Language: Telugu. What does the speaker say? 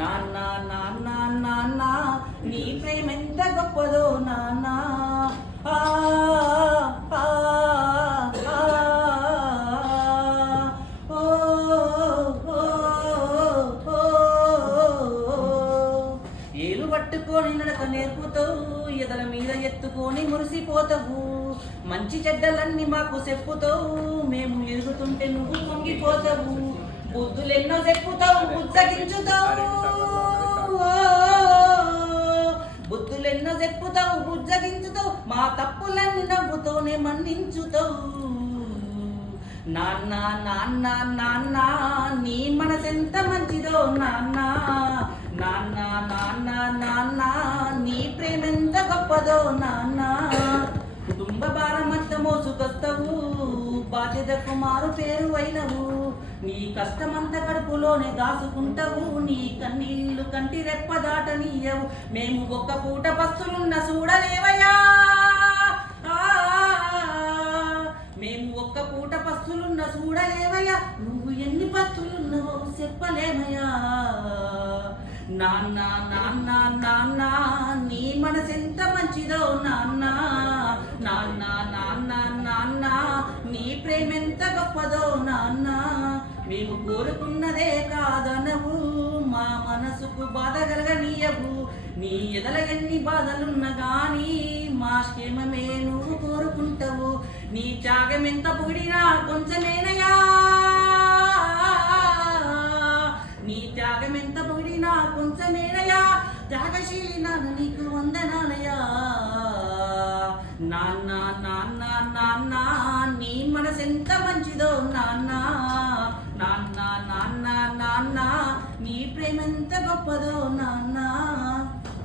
నాన్న నాన్న నాన్న నీ ప్రేమెంత గొప్పదో నాన్న. ఆ ఆ ఆ ఓ ఏలు పట్టుకొని నడక నేర్పుతావు, ఎదల మీద ఎత్తుకొని మురిసిపోతావు, మంచి చెడ్డలన్నీ మాకు చెప్పుతావు, మేము ఎదుగుతుంటే నువ్వు పొంగిపోతావు, బుద్ధులెన్నో చెప్పుతావు బుజ్జగించుతావు, బుద్ధులెన్నో చెప్పుతావు బుజ్జగించుతావు, మా తప్పులన్నీ నవ్వుతోనే మన్నించుతావు. నాన్న నాన్న నాన్న నీ మనసెంత మంచిదో నాన్న. నాన్న నాన్న నాన్న నీ ప్రేమెంత గొప్పదో నాన్న. కుటుంబ భారమంతా మోసుకొస్తావు, బాధ్యతకు మారు పేరు అయినవు, నీ కష్టమంతా కడుపులోనే దాచుకుంటావు, నీ కన్నీళ్లు కంటి రెప్ప దాటనీయవు, మేము ఒక్క పూట పస్తులున్న చూడలేవయ్యా, మేము ఒక్క పూట పస్తులున్న చూడలేవయ్యా, నువ్వు ఎన్ని పస్తులున్నావో చెప్పలేమయ్యా. నాన్న నాన్న నాన్న నీ మనసెంత మంచిదో నాన్న. నాన్న నాన్న నాన్న నీ ప్రేమెంత గొప్పదో నాన్న. మేము కోరుకున్నదే కాదనవు, మా మనసుకు బాధ కలగనీయవు, నీ ఎదల ఎన్ని బాధలున్నా గానీ మా క్షేమమే నువ్వు కోరుకుంటావు, నీ త్యాగం ఎంత పొగిడినా కొంచెమేనయా, నీ త్యాగం ఎంత పొగిడినా కొంచెమేనయా, త్యాగశీలి నాన్న నీకు వందనాలయా. నాన్న నాన్న నాన్న నీ మనసెంత మంచిదో నాన్న. నాన్న నాన్న నాన్న నీ ప్రేమెంత గొప్పదో నాన్న.